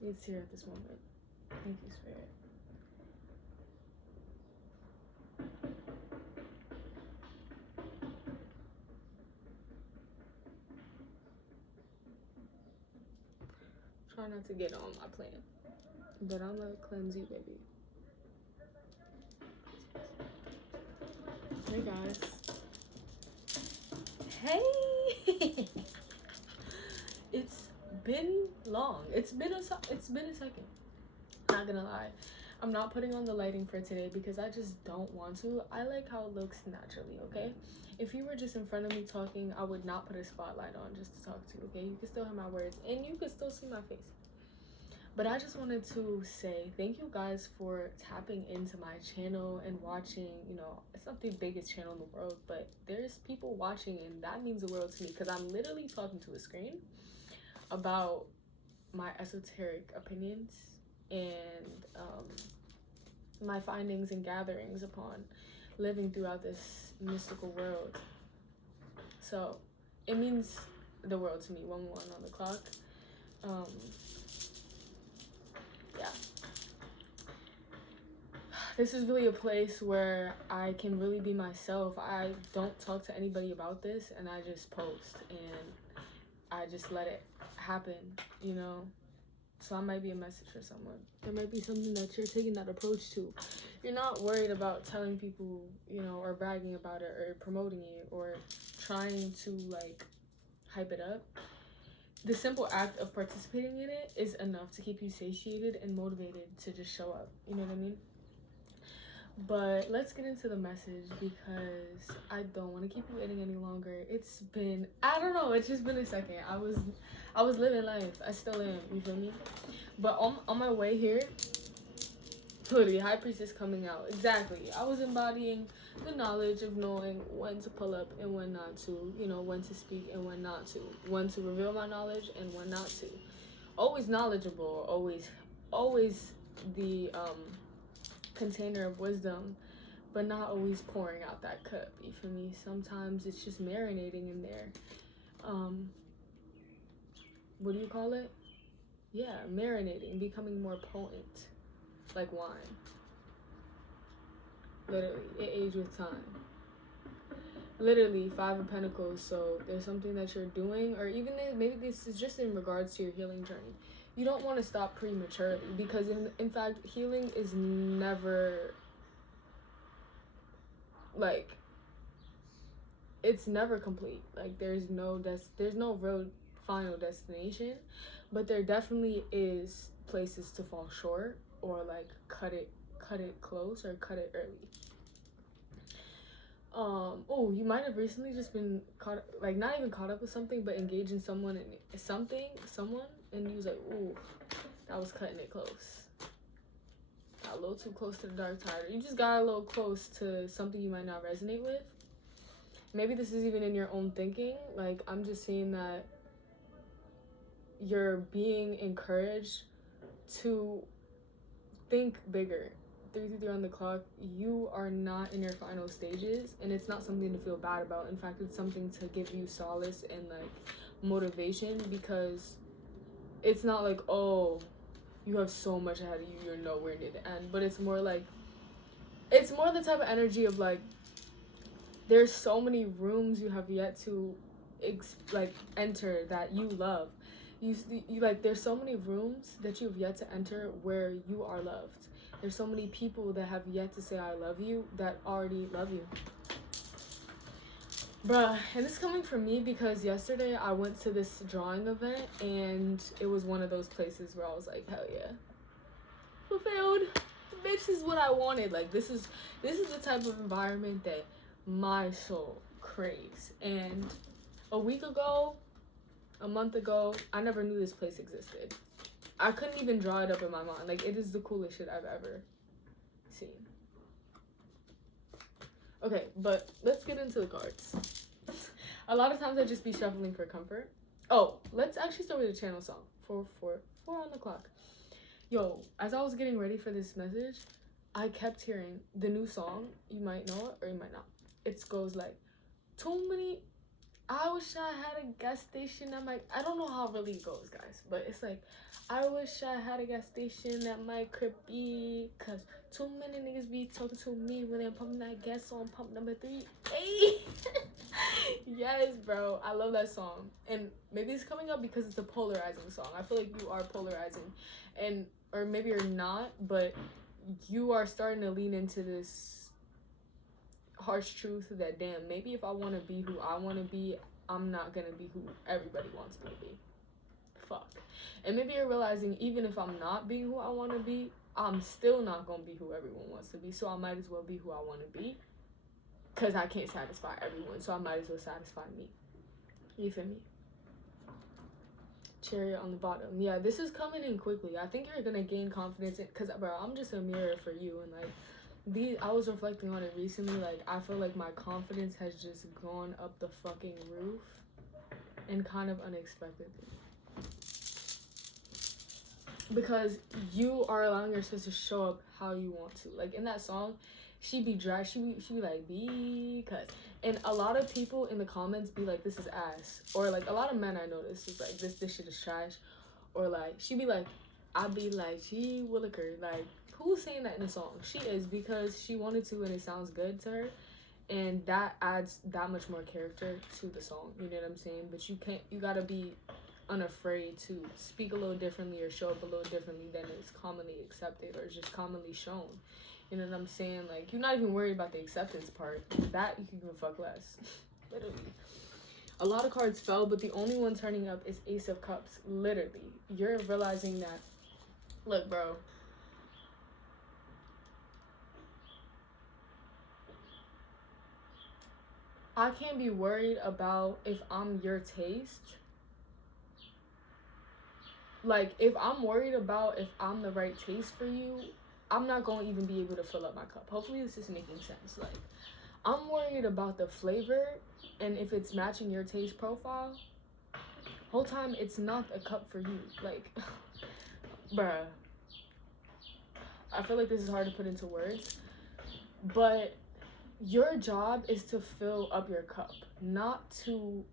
needs here at this moment. Thank you, Spirit. Try not to get on my plan, but I'm gonna cleanse you, baby. Hey guys. Hey. It's been long. It's been a second. Not gonna lie. I'm not putting on the lighting for today because I just don't want to. I like how it looks naturally, okay? If you were just in front of me talking, I would not put a spotlight on just to talk to you, okay? You can still hear my words and you can still see my face. But I just wanted to say thank you guys for tapping into my channel and watching. You know, it's not the biggest channel in the world, but there's people watching and that means the world to me because I'm literally talking to a screen about my esoteric opinions and my findings and gatherings upon living throughout this mystical world. So it means the world to me. 1-1 on the clock. Yeah, this is really a place where I can really be myself. I don't talk to anybody about this and I just post and I just let it happen, you know. So I might be a message for someone. There might be something that you're taking that approach to. You're not worried about telling people, you know, or bragging about it or promoting it or trying to like hype it up. The simple act of participating in it is enough to keep you satiated and motivated to just show up. You know what I mean? But let's get into the message because I don't want to keep you waiting any longer. It's been, I don't know, it's just been a second. I was living life. I still am, you feel me? But on my way here, hoodie, High Priestess coming out. Exactly. I was embodying the knowledge of knowing when to pull up and when not to, you know, when to speak and when not to, when to reveal my knowledge and when not to. Always knowledgeable, always the container of wisdom, but not always pouring out that cup, you feel me? Sometimes it's just marinating in there. What do you call it? Yeah, marinating, becoming more potent, like wine. Literally, it ages with time. Literally, 5 of Pentacles. So there's something that you're doing, or even maybe this is just in regards to your healing journey. You don't want to stop prematurely because in fact, healing is never like, it's never complete. Like there's no real final destination, but there definitely is places to fall short or like cut it close or cut it early. Oh, you might have recently just been caught, like not even caught up with something, but engaged in someone and someone, and you was like, ooh, that was cutting it close. Got a little too close to the dark side, or you just got a little close to something you might not resonate with. Maybe this is even in your own thinking. Like, I'm just seeing that you're being encouraged to think bigger. 3 on the clock, you are not in your final stages, and it's not something to feel bad about. In fact, it's something to give you solace and like motivation, because it's not like, oh, you have so much ahead of you, you're nowhere near the end. But it's more like, it's more the type of energy of like, there's so many rooms you have yet to enter that you love. You like, there's so many rooms that you've yet to enter where you are loved. There's so many people that have yet to say I love you that already love you. Bruh, and this is coming from me because yesterday I went to this drawing event and it was one of those places where I was like, hell yeah. Fulfilled. Bitch, is what I wanted. Like, this is the type of environment that my soul craves. And a month ago, I never knew this place existed. I couldn't even draw it up in my mind. Like, it is the coolest shit I've ever seen. Okay, but let's get into the cards. A lot of times I just be shuffling for comfort. Oh, let's actually start with a channel song. 4 on the clock. Yo, as I was getting ready for this message, I kept hearing the new song. You might know it or you might not. It goes like, too many, I wish I had a gas station at my, I don't know how it really goes, guys, but it's like, I wish I had a gas station at my crib, cause too many niggas be talking to me when I'm pumping that gas on pump number 3. Hey. Yes, bro, I love that song. And maybe it's coming up because it's a polarizing song. I feel like you are polarizing, and or maybe you're not, but you are starting to lean into this harsh truth that, damn, maybe if I want to be who I want to be, I'm not gonna be who everybody wants me to be. Fuck. And maybe you're realizing, even if I'm not being who I want to be, I'm still not gonna be who everyone wants to be, so I might as well be who I want to be, because I can't satisfy everyone, so I might as well satisfy me. You feel me? Cherry on the bottom. Yeah, this is coming in quickly. I think you're gonna gain confidence in, because, bro, I'm just a mirror for you, and like, I was reflecting on it recently. Like, I feel like my confidence has just gone up the fucking roof, and kind of unexpectedly, because you are allowing yourself to show up how you want to. Like, in that song, she be like, because, and a lot of people in the comments be like, this is ass, or like a lot of men I noticed was like, this shit is trash, or like she be like, I be like, gee williker, like, who's saying that in a song? She is, because she wanted to, and it sounds good to her, and that adds that much more character to the song, you know what I'm saying? But you gotta be unafraid to speak a little differently or show up a little differently than is commonly accepted or just commonly shown. You know what I'm saying? Like, you're not even worried about the acceptance part. That you can give a fuck less. Literally. A lot of cards fell, but the only one turning up is Ace of Cups. Literally. You're realizing that, look, bro, I can't be worried about if I'm your taste. Like, if I'm worried about if I'm the right taste for you, I'm not going to even be able to fill up my cup. Hopefully this is making sense. Like, I'm worried about the flavor, and if it's matching your taste profile, whole time it's not a cup for you. Like, bruh, I feel like this is hard to put into words, but your job is to fill up your cup, not to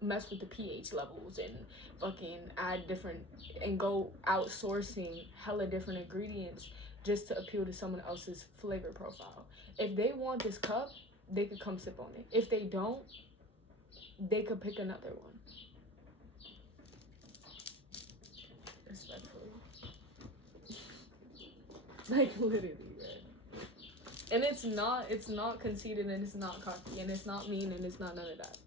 mess with the pH levels and fucking add different and go outsourcing hella different ingredients just to appeal to someone else's flavor profile. If they want this cup, they could come sip on it. If they don't, they could pick another one. Respectfully. Like, literally, right? And it's not conceited, and it's not cocky, and it's not mean, and it's not none of that.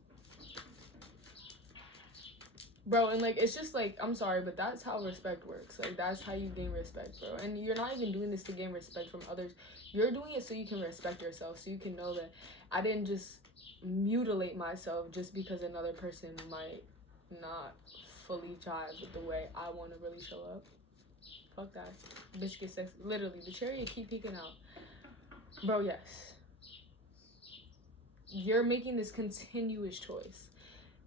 Bro, and like, it's just like, I'm sorry, but that's how respect works. Like, that's how you gain respect, bro. And you're not even doing this to gain respect from others. You're doing it so you can respect yourself, so you can know that I didn't just mutilate myself just because another person might not fully jive with the way I want to really show up. Fuck that. Bitch get sexy. Literally, the chariot keep peeking out. Bro, yes. You're making this continuous choice,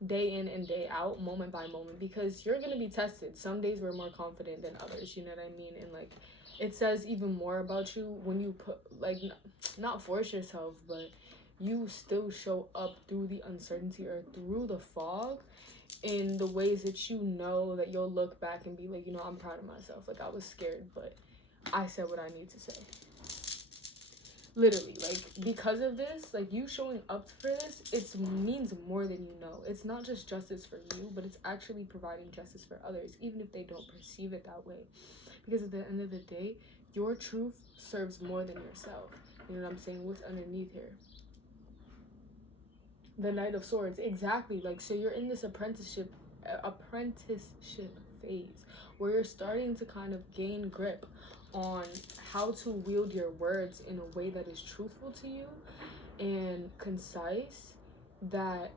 day in and day out, moment by moment, because you're gonna be tested. Some days we're more confident than others, you know what I mean? And like, it says even more about you when you put, like, not force yourself, but you still show up through the uncertainty or through the fog in the ways that you know that you'll look back and be like, you know, I'm proud of myself. Like, I was scared, but I said what I need to say. Literally, like, because of this, like, you showing up for this, it means more than you know. It's not just justice for you, but it's actually providing justice for others, even if they don't perceive it that way. Because at the end of the day, your truth serves more than yourself. You know what I'm saying? What's underneath here? The Knight of Swords. Exactly. Like, so you're in this apprenticeship phase where you're starting to kind of gain grip on how to wield your words in a way that is truthful to you and concise, that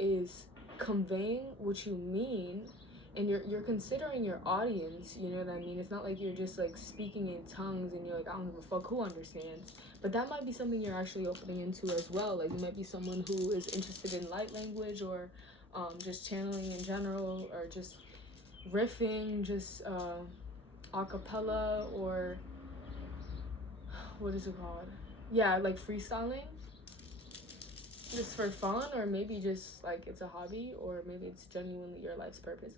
is conveying what you mean, and you're considering your audience, you know what I mean? It's not like you're just like speaking in tongues and you're like, I don't give a fuck who understands. But that might be something you're actually opening into as well. Like, you might be someone who is interested in light language, or just channeling in general, or just riffing, just a cappella, or what is it called? Yeah, like freestyling. just for fun, or maybe just like it's a hobby, or maybe it's genuinely your life's purpose.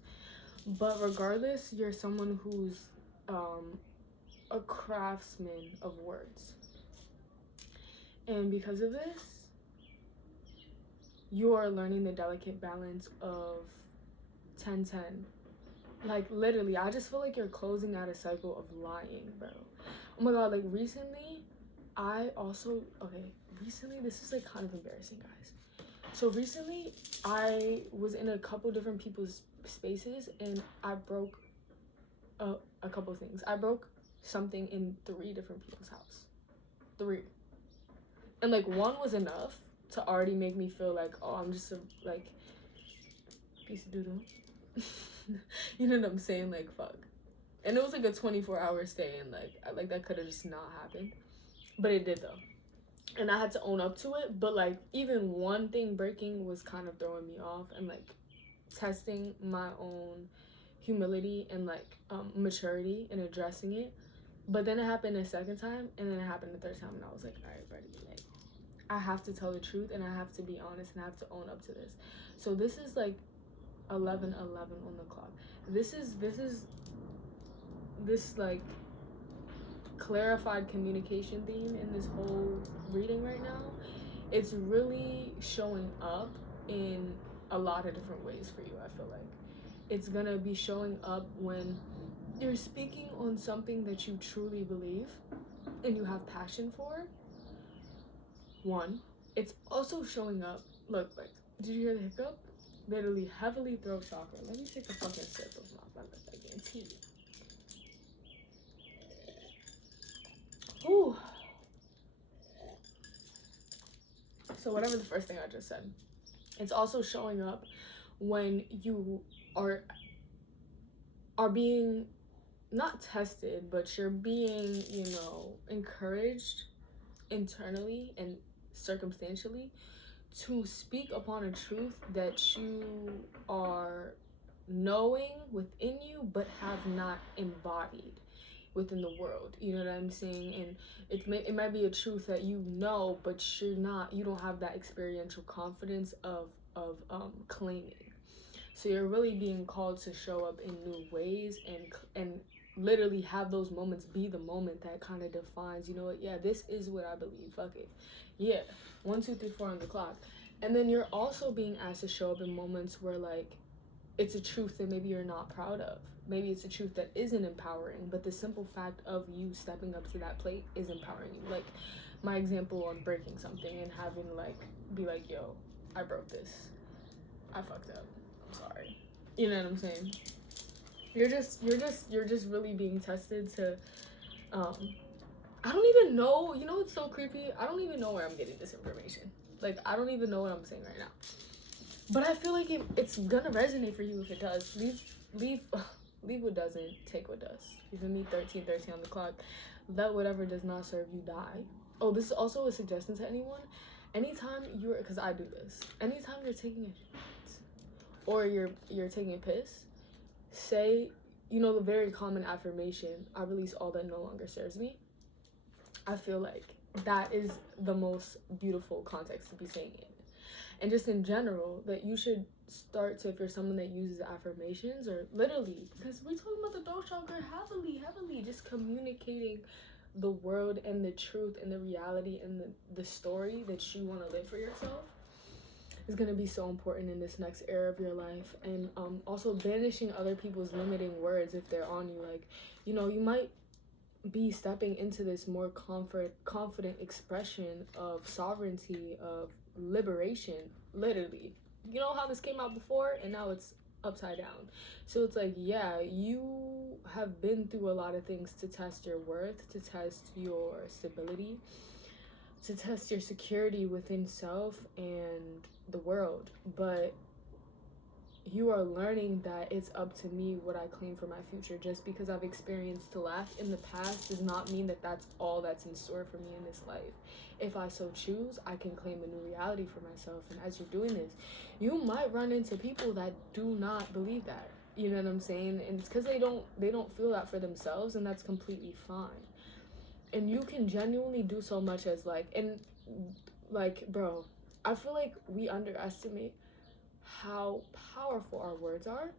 But regardless, you're someone who's a craftsman of words. And because of this, you are learning the delicate balance of 10-10. Like, literally, I just feel like you're closing out a cycle of lying, bro. Oh my god, like, recently, recently, this is, like, kind of embarrassing, guys. So, recently, I was in a couple different people's spaces, and I broke a couple things. I broke something in 3 different people's house. 3. And, like, one was enough to already make me feel like, oh, I'm just a, like, piece of doodle. You know what I'm saying? Like, fuck. And it was like a 24-hour stay, and like that could have just not happened, but it did though. And I had to own up to it. But like, even one thing breaking was kind of throwing me off, and like testing my own humility and like maturity and addressing it. But then it happened a second time, and then it happened a third time, and I was like, all right, buddy, like, I have to tell the truth, and I have to be honest, and I have to own up to this. So this is like 11:11 on the clock. This like clarified communication theme in this whole reading right now. It's really showing up in a lot of different ways for you. I feel like it's gonna be showing up when you're speaking on something that you truly believe and you have passion for. One, it's also showing up. Look, like, did you hear the hiccup? Literally heavily throat chakra. Let me take a fucking sip of my fucking tea. Ooh. So whatever the first thing I just said, it's also showing up when you are being not tested, but you're being, you know, encouraged internally and circumstantially to speak upon a truth that you are knowing within you but have not embodied within the world. You know what I'm saying? And it might be a truth that you know, but you don't have that experiential confidence of claiming. So you're really being called to show up in new ways and literally have those moments be the moment that kind of defines, you know what, yeah, this is what I believe, fuck it. Yeah, 1, 2, 3, 4 on the clock. And then you're also being asked to show up in moments where, like, it's a truth that maybe you're not proud of. Maybe it's a truth that isn't empowering, but the simple fact of you stepping up to that plate is empowering you. Like, my example on breaking something and having, like, be like, yo, I broke this. I fucked up. I'm sorry. You know what I'm saying? You're just really being tested to, I don't even know, you know what's so creepy? I don't even know where I'm getting this information. Like, I don't even know what I'm saying right now. But I feel like it's gonna resonate for you if it does. Leave what doesn't, take what does. You feel me? 13:13 on the clock. Let whatever does not serve you die. Oh, this is also a suggestion to anyone. Anytime because I do this. Anytime you're taking a shit or you're taking a piss, say, you know, the very common affirmation, I release all that no longer serves me. I feel like that is the most beautiful context to be saying it. And just in general, that you should start to, if you're someone that uses affirmations, or literally, because we're talking about the throat chakra heavily, just communicating the world and the truth and the reality and the story that you want to live for yourself is going to be so important in this next era of your life. And also banishing other people's limiting words if they're on you. Like, you know, you might be stepping into this more confident expression of sovereignty, of liberation, literally. You know how this came out before and now it's upside down. So it's like, yeah, you have been through a lot of things to test your worth, to test your stability, to test your security within self and the world. But you are learning that it's up to me what I claim for my future. Just because I've experienced lack in the past does not mean that that's all that's in store for me in this life. If I so choose, I can claim a new reality for myself. And as you're doing this, you might run into people that do not believe that. You know what I'm saying? And it's because they don't feel that for themselves, and that's completely fine. And you can genuinely do so much as, like, and like, bro, I feel like we underestimate how powerful our words are.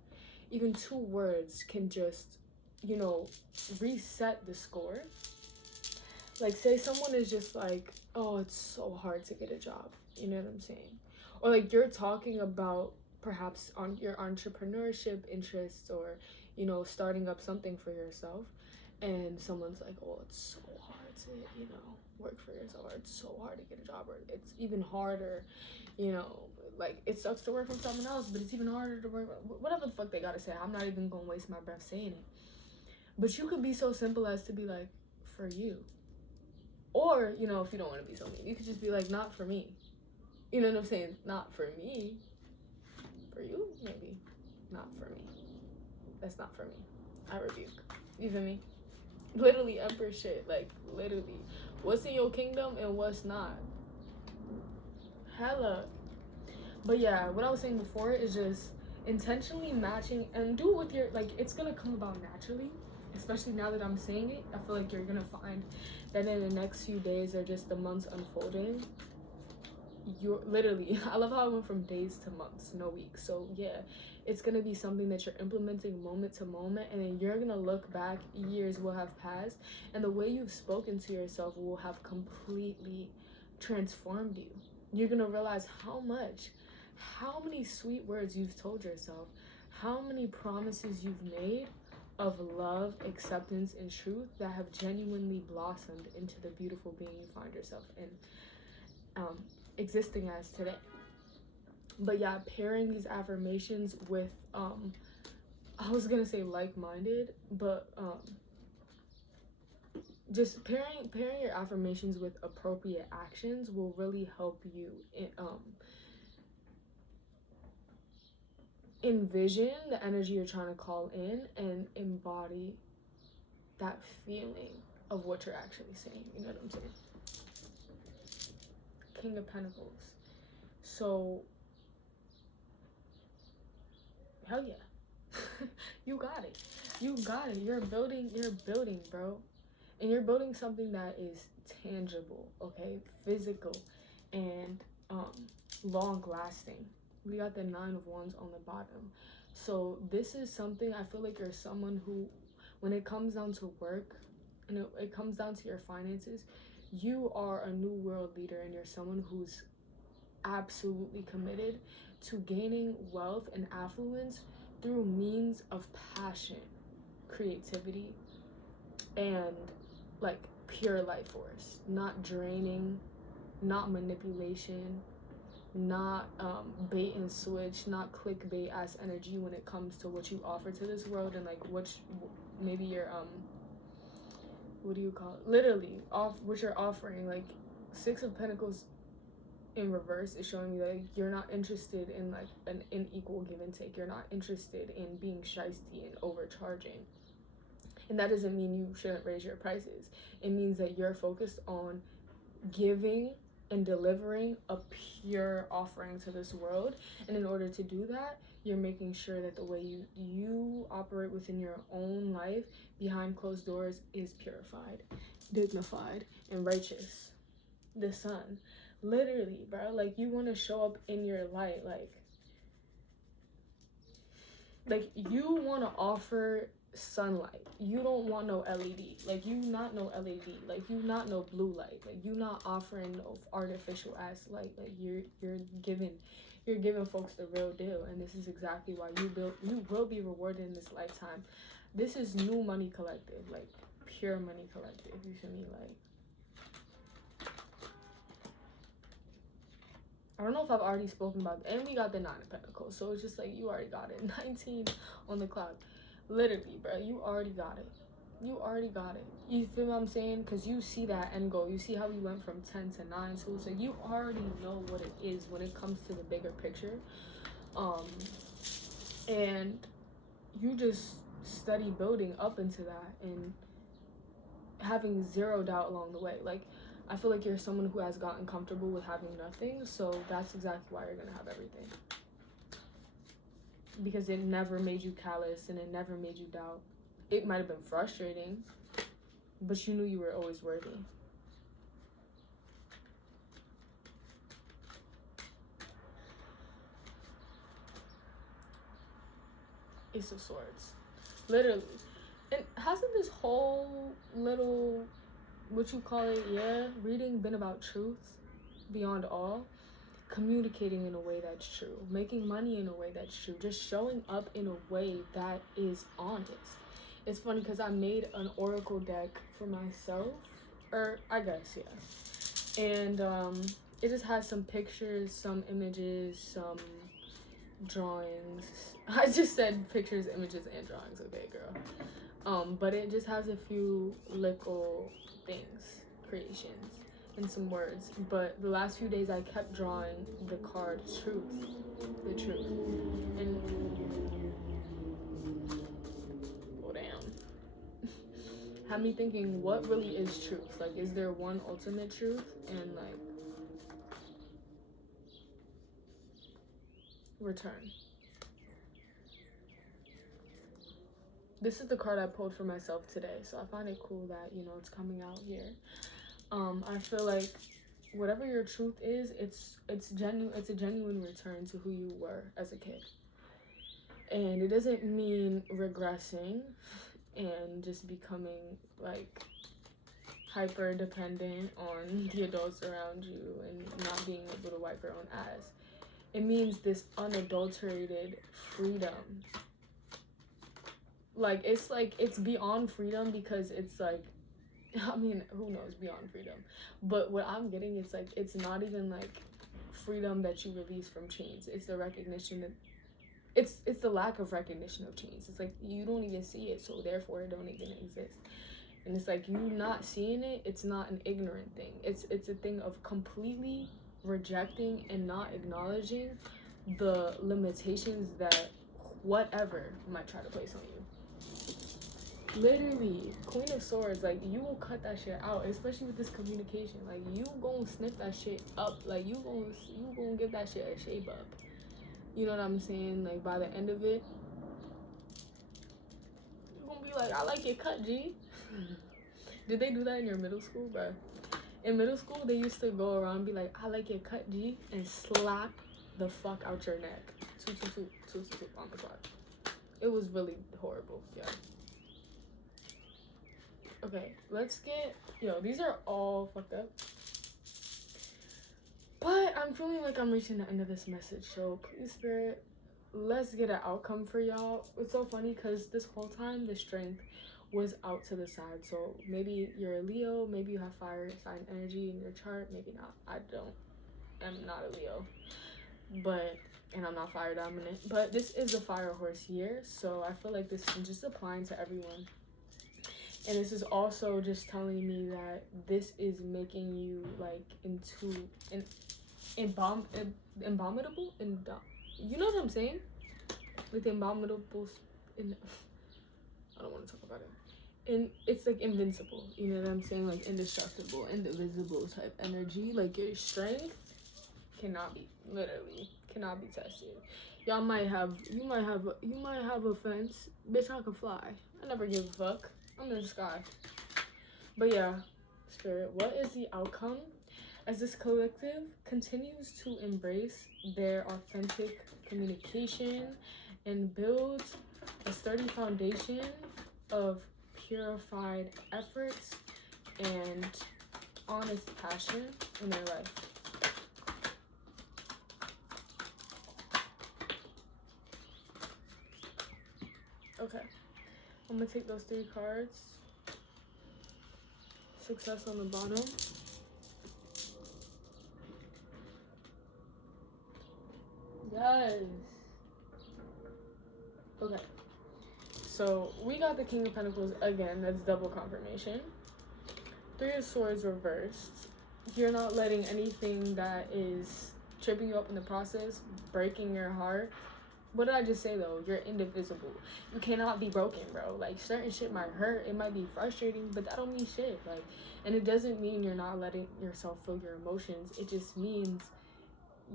Even 2 words can just, you know, reset the score. Like, say someone is just like, oh, it's so hard to get a job. You know what I'm saying? Or like you're talking about perhaps on your entrepreneurship interests, or, you know, starting up something for yourself. And someone's like, oh, it's so hard to, you know, work for yourself, or it's so hard to get a job, or it's even harder, you know, like it sucks to work from someone else, but it's even harder to work, whatever the fuck they gotta say. I'm not even gonna waste my breath saying it. But you could be so simple as to be like, for you. Or, you know, if you don't want to be so mean, you could just be like, not for me. You know what I'm saying? Not for me. For you, maybe. Not for me. That's not for me. I rebuke. You feel me? Literally emperor shit. Like, literally. What's in your kingdom and what's not? Hella. But yeah, what I was saying before is just intentionally matching, and do it with your, like, it's gonna come about naturally. Especially now that I'm saying it, I feel like you're gonna find that in the next few days, or just the months unfolding, you're literally, I love how I went from days to months, no weeks. So yeah, it's gonna be something that you're implementing moment to moment, and then you're gonna look back, years will have passed, and the way you've spoken to yourself will have completely transformed you. You're gonna realize how many sweet words you've told yourself, how many promises you've made of love, acceptance, and truth that have genuinely blossomed into the beautiful being you find yourself in, existing as today. But yeah, pairing these affirmations with I was gonna say like-minded, but just pairing your affirmations with appropriate actions will really help you envision the energy you're trying to call in and embody that feeling of what you're actually saying. You know what I'm saying? King of Pentacles. So hell yeah. You got it. You got it. You're building, bro. And you're building something that is tangible, okay? Physical and long lasting. We got the 9 of Wands on the bottom. So this is something, I feel like you're someone who, when it comes down to work and it comes down to your finances, you are a new world leader, and you're someone who's absolutely committed to gaining wealth and affluence through means of passion, creativity, and like pure life force, not draining, not manipulation, not bait and switch, not clickbait ass energy when it comes to what you offer to this world, and like maybe your what do you call it, literally off what you're offering. Like 6 of Pentacles in reverse is showing me that you're not interested in like an unequal give and take. You're not interested in being shiesty and overcharging. And that doesn't mean you shouldn't raise your prices. It means that you're focused on giving and delivering a pure offering to this world. And in order to do that, you're making sure that the way you operate within your own life behind closed doors is purified, dignified, and righteous. The sun. Literally, bro. Like, you want to show up in your light. Like you want to offer sunlight. You don't want no LED. Like, you not no LED. Like, you not no blue light. Like, you not offering no artificial ass light. Like, you're giving folks the real deal. And this is exactly why you will be rewarded in this lifetime. This is new money collective, like pure money collective. You feel me? Like, I don't know if I've already spoken about it. And we got the 9 of Pentacles. So it's just like, you already got it. 19 on the clock. Literally, bro. You already got it. You already got it. You feel what I'm saying? Because you see that end goal. You see how we went from 10 to 9. So it's like, you already know what it is when it comes to the bigger picture. And you just study building up into that and having zero doubt along the way. Like, I feel like you're someone who has gotten comfortable with having nothing, so that's exactly why you're gonna have everything. Because it never made you callous and it never made you doubt. It might have been frustrating, but you knew you were always worthy. Ace of Swords. Literally. And hasn't this whole little, what you call it, reading been about truth beyond all? Communicating in a way that's true, making money in a way that's true, just showing up in a way that is honest. It's funny because I made an oracle deck for myself, or I guess, yeah. And it just has some pictures, some images, some drawings. I just said pictures, images, and drawings, okay, girl. But it just has a few little things, creations, and some words. But the last few days I kept drawing the card truth, the truth. And oh damn. Had me thinking, what really is truth? Like, is there one ultimate truth? And like, return. This is the card I pulled for myself today, so I find it cool that, you know, it's coming out here. I feel like whatever your truth is, it's a genuine return to who you were as a kid. And it doesn't mean regressing and just becoming like hyper dependent on the adults around you and not being able to wipe your own ass. It means this unadulterated freedom. Like it's beyond freedom, because it's like, I mean, who knows beyond freedom? But what I'm getting is like, it's not even like freedom that you release from chains. It's the recognition that it's the lack of recognition of chains. It's like you don't even see it, so therefore it don't even exist. And it's like you not seeing it, it's not an ignorant thing. It's a thing of completely rejecting and not acknowledging the limitations that whatever might try to place on you. Literally, Queen of Swords, like, you will cut that shit out, especially with this communication. Like, you gonna snip that shit up. Like, you gonna give that shit a shape up. You know what I'm saying? Like, by the end of it, you're gonna be like, I like your cut, G. Did they do that in your middle school, bro? In middle school, they used to go around and be like, I like your cut, G, and slap the fuck out your neck. Toot, toot, toot, toot, toot, toot on the clock. It was really horrible, yeah. Okay, let's get, these are all fucked up. But I'm feeling like I'm reaching the end of this message, so please, Spirit, let's get an outcome for y'all. It's so funny because this whole time, the strength was out to the side. So maybe you're a Leo, maybe you have fire sign energy in your chart, maybe not. I'm not a Leo, and I'm not fire dominant. But this is a fire horse year, so I feel like this is just applying to everyone. And this is also just telling me that this is making you like into an abominable, and you know what I'm saying? Like the abominable, I don't want to talk about it. And it's like invincible, you know what I'm saying? Like indestructible, indivisible type energy. Like your strength cannot be tested. You might have a fence. Bitch, I can fly. I never give a fuck. I'm in the sky. But yeah, Spirit, what is the outcome as this collective continues to embrace their authentic communication and builds a sturdy foundation of purified efforts and honest passion in their life? Okay, I'm gonna take those 3 cards. Success on the bottom. Yes. Okay. So we got the King of Pentacles again. That's double confirmation. 3 of Swords reversed. You're not letting anything that is tripping you up in the process, breaking your heart. What did I just say though? You're indivisible. You cannot be broken, bro. Like certain shit might hurt, it might be frustrating, but that don't mean shit. Like, and it doesn't mean you're not letting yourself feel your emotions. It just means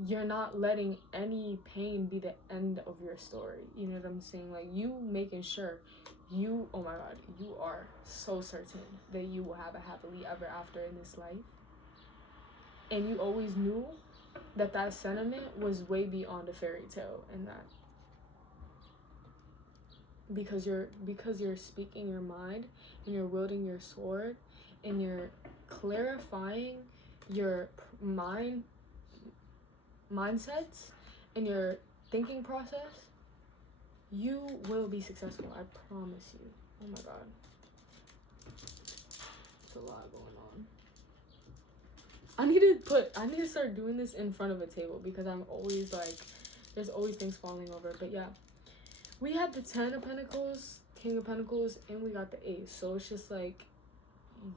you're not letting any pain be the end of your story. You know what I'm saying? Like you making sure you, oh my God, you are so certain that you will have a happily ever after in this life. And you always knew that that sentiment was way beyond a fairy tale, and that because you're speaking your mind, and you're wielding your sword, and you're clarifying your mindsets and your thinking process, you will be successful. I promise you. Oh my god. There's a lot going on. I need to start doing this in front of a table, because I'm always like, there's always things falling over. But yeah, we had the 10 of Pentacles, King of Pentacles, and we got the Ace. So it's just like,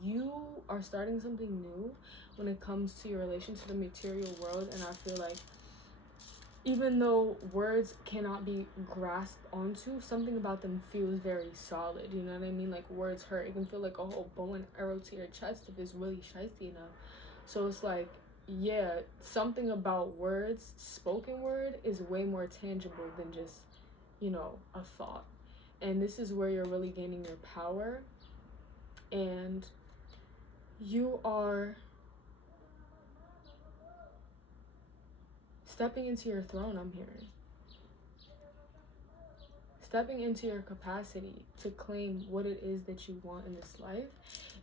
you are starting something new when it comes to your relation to the material world. And I feel like, even though words cannot be grasped onto, something about them feels very solid. You know what I mean? Like, words hurt. It can feel like a whole bow and arrow to your chest if it's really shiesty enough. So it's like, yeah, something about words, spoken word, is way more tangible than just, you know, a thought. And this is where you're really gaining your power. And you are stepping into your throne, I'm hearing. Stepping into your capacity to claim what it is that you want in this life,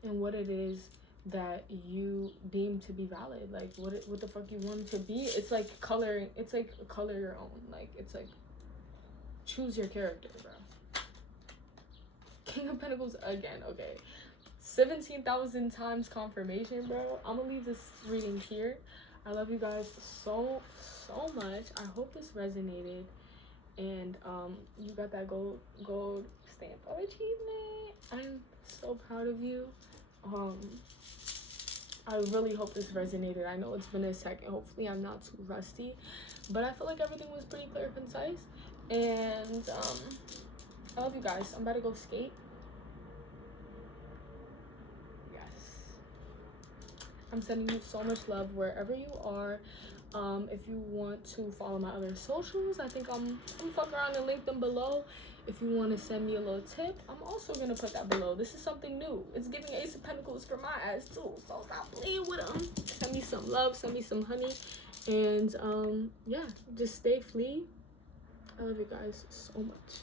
and what it is that you deem to be valid. Like, what the fuck you want it to be. It's like coloring. It's like color your own. Like, it's like, choose your character, bro. King of Pentacles again. Okay, 17,000 times confirmation, bro. I'm gonna leave this reading here. I love you guys so much. I hope this resonated, and you got that gold stamp of achievement. I'm so proud of you. I really hope this resonated. I know it's been a second. Hopefully I'm not too rusty, but I feel like everything was pretty clear and concise. And I love you guys. I'm about to go skate. I'm sending you so much love wherever you are. If you want to follow my other socials, I think I'm fuck around and link them below. If you want to send me a little tip, I'm also gonna put that below. This is something new. It's giving Ace of Pentacles for my ass too, so stop playing with them. Send me some love, send me some honey, and yeah, just stay free. I love you guys so much.